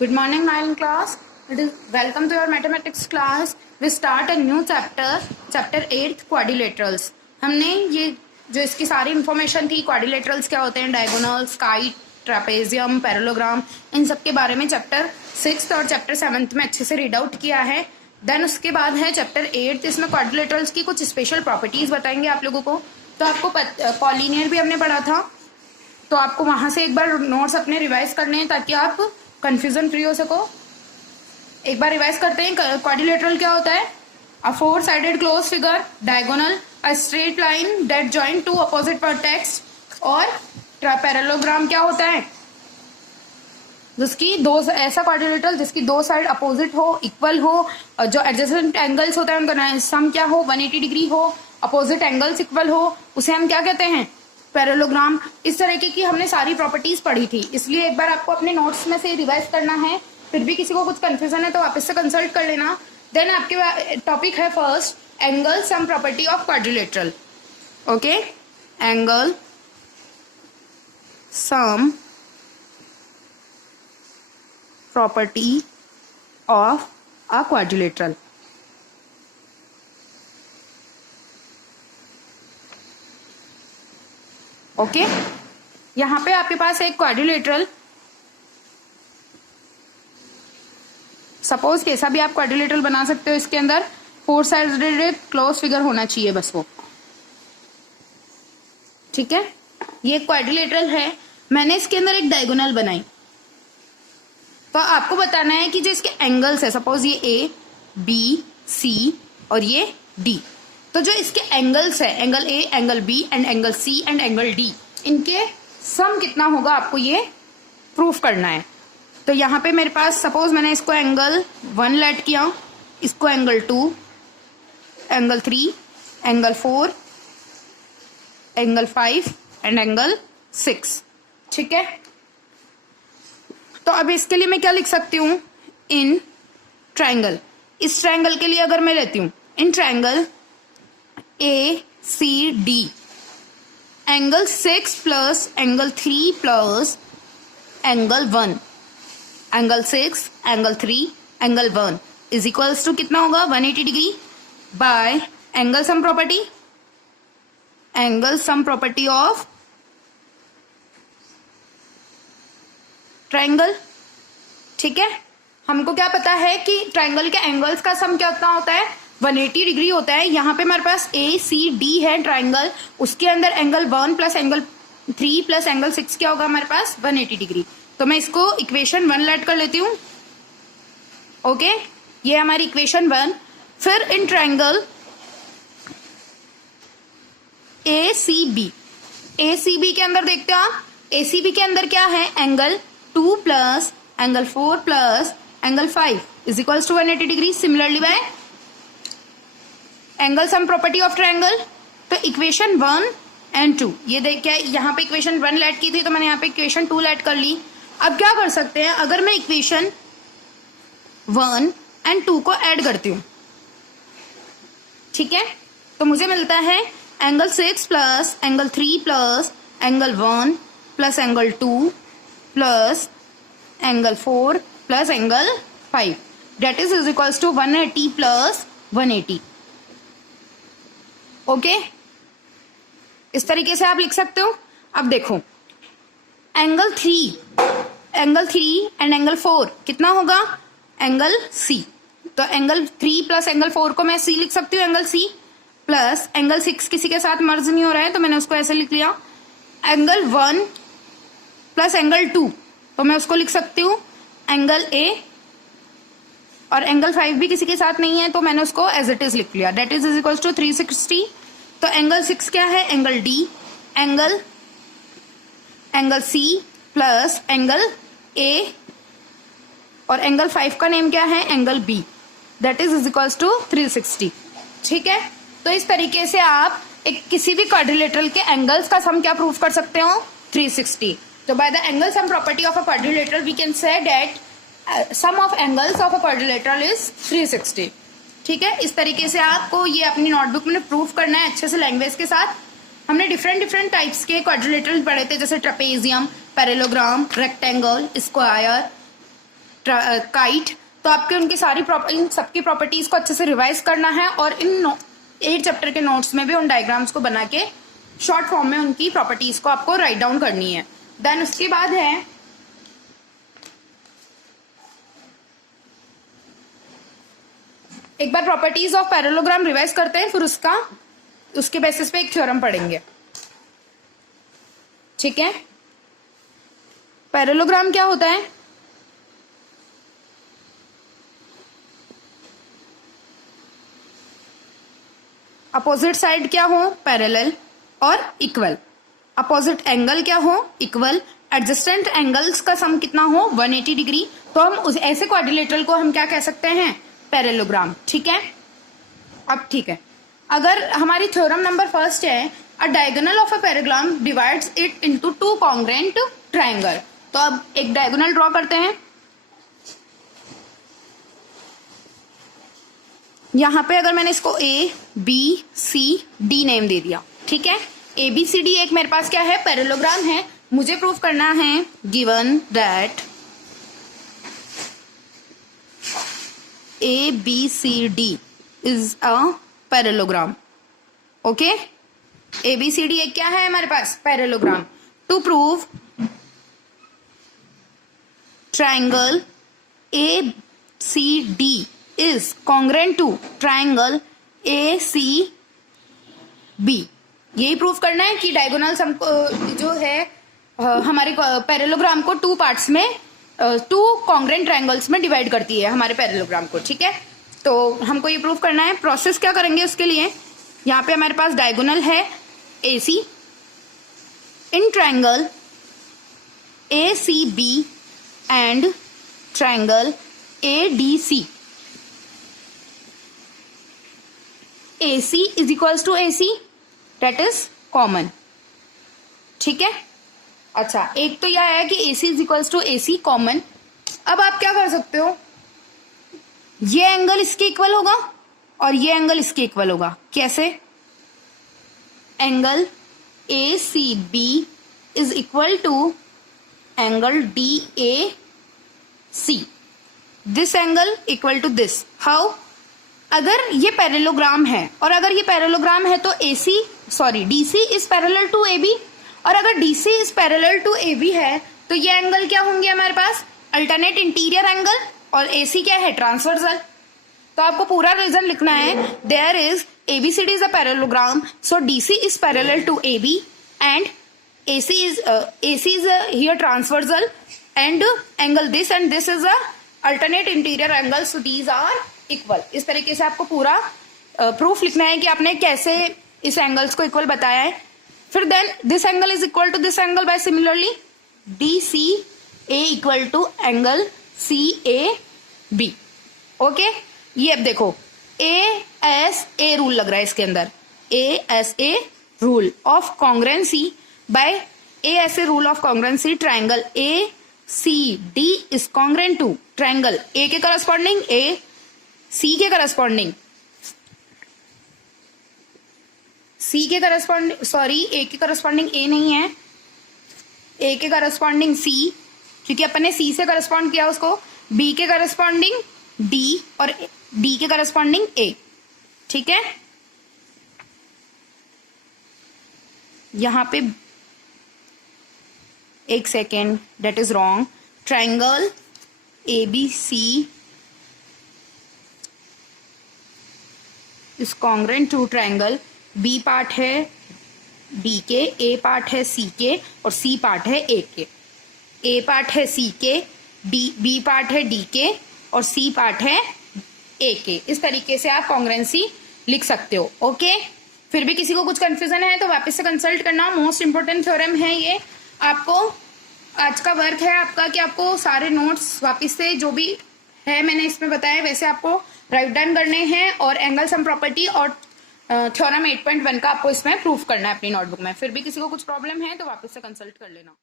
Good morning, my class. Welcome to your mathematics class. We start a new chapter 8 quadrilaterals. हमने ये जो इसकी सारी इंफॉर्मेशन थी, क्वाड्रिलेटरल्स क्या होते हैं, डायगोनल्स, काइट, ट्रेपेजियम, पैरेललोग्राम, इन सब के बारे में चैप्टर 6 और चैप्टर 7 में अच्छे से रीड आउट किया है. देन उसके बाद है चैप्टर 8. इसमें क्वाड्रिलेटरल्स की कुछ स्पेशल प्रॉपर्टीज बताएंगे आप लोगों को. तो आपको कॉलिनियर भी हमने पढ़ा था, तो आपको वहां से एक बार नोट्स अपने रिवाइज करने हैं ताकि आप कंफ्यूजन फ्री हो सको. एक बार रिवाइज करते हैं. क्वाड्रिलेटरल क्या होता है? A four sided close figure, diagonal, a straight line that join two opposite vertex. और पैरेललोग्राम क्या होता है? जिसकी दो, ऐसा क्वाड्रिलेटरल जिसकी दो साइड अपोजिट हो, इक्वल हो, जो एडजेसेंट एंगल्स होता है उनका सम क्या हो, 180 डिग्री हो, अपोजिट एंगल्स इक्वल हो, उसे हम क्या कहते हैं? पैरेललोग्राम. इस तरह की हमने सारी प्रॉपर्टीज पढ़ी थी, इसलिए एक बार आपको अपने नोट्स में से रिवाइज करना है. फिर भी किसी को कुछ कंफ्यूजन है तो वापस से कंसल्ट कर लेना. देन आपके टॉपिक है first, angle sum property of quadrilateral. Okay, angle sum property of a quadrilateral. Okay, यहां पे आपके पास एक क्वाड्रिलेटरल, सपोज कैसा भी आप क्वाड्रिलेटरल बना सकते हो. इसके अंदर फोर साइडेड क्लोज फिगर होना चाहिए, बस वो. ठीक है, ये क्वाड्रिलेटरल है. मैंने इसके अंदर एक डायगोनल बनाई, तो आपको बताना है कि जो इसके एंगल्स है, सपोज ये ए, बी, सी और ये डी. तो जो इसके एंगल्स है, angle A, angle B and angle C and angle D, इनके सम कितना होगा आपको ये प्रूफ करना है. तो यहाँ पे मेरे पास सपोज मैंने इसको एंगल 1 लेट किया, इसको angle 2, angle 3, angle 4, angle 5 and angle 6. ठीक है, तो अब इसके लिए मैं क्या लिख सकती हूं? In triangle. इस ट्राइंगल के लिए अगर मैं लेती हूं in triangle A C D, angle 6 plus angle 3 plus angle 1, angle 6 angle 3 angle 1 is equals to कितना होगा? 180 degree by angle sum property, angle sum property of triangle. ठीक है, हमको क्या पता है कि ट्राइंगल के एंगल्स का सम कितना होता है? 180 डिग्री होता है. यहाँ पे हमारे पास ए सी डी है ट्राइंगल, उसके अंदर angle 1 plus angle 3 plus angle 6 क्या होगा हमारे पास? 180 डिग्री. तो मैं इसको इक्वेशन 1 लेट कर लेती हूँ. ओके, ये हमारी इक्वेशन 1. फिर in triangle A C B, A C B के अंदर देखते हो आप, ए सी बी के अंदर क्या है? Angle 2 plus angle 4 plus angle 5 is equals to 180 degree. Similarly by angle sum property of triangle. तो इक्वेशन 1 एंड 2 ये देखिए, यहाँ पे इक्वेशन 1 लेट की थी तो मैंने यहाँ पे इक्वेशन 2 लेट कर ली. अब क्या कर सकते हैं, अगर मैं इक्वेशन 1 एंड 2 को ऐड करती हूँ, ठीक है, तो मुझे मिलता है angle 6 plus angle 3 plus angle 1 plus angle 2 plus angle 4 plus angle 5, that is equals to 180 plus 180. Okay, इस तरीके से आप लिख सकते हो. अब देखो, एंगल 3 एंड एंगल 4 कितना होगा? Angle C. तो एंगल 3 प्लस एंगल 4 को मैं सी लिख सकती हूँ, एंगल सी, प्लस एंगल 6 किसी के साथ मर्ज नहीं हो रहा है तो मैंने उसको ऐसे लिख लिया. एंगल 1 प्लस एंगल 2 तो मैं उसको लिख सकती हूँ एंगल ए, और एंगल 5 भी किसी के साथ नहीं है तो मैंने उसको एज इट इज लिख लिया. That is equals to 360. तो एंगल 6 क्या है? Angle D, angle C plus angle A, और एंगल 5 का नेम क्या है? Angle B. That is equals to 360. ठीक है, तो इस तरीके से आप एक किसी भी क्वाड्रिलेटरल के एंगल्स का सम क्या प्रूफ कर सकते हो? 360. तो by the angle sum property of a quadrilateral we can say that sum of angles of a quadrilateral is 360. ठीक है, इस तरीके से आपको ये अपनी नोटबुक में प्रूफ करना है अच्छे से लैंग्वेज के साथ. हमने डिफरेंट टाइप्स के क्वाड्रिलेटरल पढ़े थे, जैसे trapezium, parallelogram, rectangle, square, kite, तो आपके उनकी सारी इन सबकी प्रॉपर्टीज को अच्छे से रिवाइज करना है और इन 8 चैप्टर के नोट्स में भी उन डायग्राम्स को बना के शॉर्ट फॉर्म में उनकी प्रॉपर्टीज को आपको राइट डाउन करनी है। देन उसके बाद है एक बार प्रॉपर्टीज ऑफ पैरेललोग्राम रिवाइज करते हैं, फिर उसके बेसिस पे एक थ्योरम पढ़ेंगे। ठीक है, पैरेललोग्राम क्या होता है? अपोजिट साइड क्या हो? पैरेलल और इक्वल। अपोजिट एंगल क्या हो? इक्वल। एडजस्टेंट एंगल्स का सम कितना हो? 180 डिग्री। तो हम उस ऐसे क्वाड्रिलेटरल को हम क्या कह सकते हैं? पैरेललोग्राम। ठीक है, अब ठीक है, अगर हमारी थ्योरम नंबर फर्स्ट है, अ diagonal of a parallelogram divides it into 2 congruent triangle. तो अब एक डायगोनल ड्रॉ करते हैं। यहां पे अगर मैंने इसको A B C D name दे दिया, ठीक है, ए बी सी डी एक मेरे पास क्या है? पैरेललोग्राम है। मुझे प्रूव करना है given that A B C D is a parallelogram. Okay, A B C D एक क्या है हमारे पास? Parallelogram. To prove triangle A C D is congruent to triangle A C B. यही प्रूव करना है कि डायगोनल्स हमको जो है हमारे पैरेललोग्राम को 2 पार्ट्स में 2 कॉन्ग्रुएंट ट्रायंगल्स में डिवाइड करती है हमारे पैरेललोग्राम को। ठीक है, तो हमको ये प्रूव करना है। प्रोसेस क्या करेंगे उसके लिए? यहाँ पे हमारे पास डायगोनल है A C in triangle A C B and triangle A D C. AC is equals to AC, that is common। ठीक है, अच्छा, एक तो यह है कि AC is equals to AC common. अब आप क्या कर सकते हो? ये एंगल इसके इक्वल होगा और ये एंगल इसके इक्वल होगा। कैसे? Angle ACB is equal to angle DAC, this angle equal to this। How? अगर ये पैरेललोग्राम है और अगर ये पैरेललोग्राम है तो DC is parallel to AB, और अगर DC is parallel to AB है तो ये एंगल क्या होंगे हमारे पास? अल्टरनेट इंटीरियर एंगल, और AC क्या है? ट्रांसवर्सल। तो आपको पूरा रीजन लिखना है। There is ABCD is a parallelogram, so DC is parallel to AB and AC is here transversal and angle this and this is a alternate interior angle, so these are equal। इस तरीके से आपको पूरा proof लिखना है कि आपने कैसे इस एंगल्स को इक्वल बताया है। फिर then this angle is equal to this angle by similarly DCA equal to angle CAB। Okay, ये अब देखो ASA रूल लग रहा है इसके अंदर। ASA rule of congruency by ASA rule of congruency, triangle ACD is congruent to triangle A के corresponding A, C के corresponding C के corresponding सॉरी A के corresponding A नहीं है, A के corresponding C, क्योंकि अपन ने C से correspond किया उसको, B के corresponding D और D के corresponding A। ठीक है, यहां पे एक second, that is wrong. Triangle ABC is congruent to triangle B part है D के, A पार्ट है C के और C पार्ट है A के। A पार्ट है C के, B पार्ट है D के और C पार्ट है A के। इस तरीके से आप कॉन्ग्रुएंसी लिख सकते हो। ओके, फिर भी किसी को कुछ कंफ्यूजन है तो वापस से कंसल्ट करना। मोस्ट इंपोर्टेंट थ्योरम है ये। आपको आज का वर्क है आपका कि आपको सारे नोट्स वापस से जो भी है मैंने इसमें बताया वैसे आपको राइट डाउन करने हैं और एंगल सम प्रॉपर्टी और थ्योरम 8.1 का आपको इसमें प्रूफ करना है अपनी नोटबुक में। फिर भी किसी को कुछ प्रॉब्लम है तो वापस से कंसल्ट कर लेना।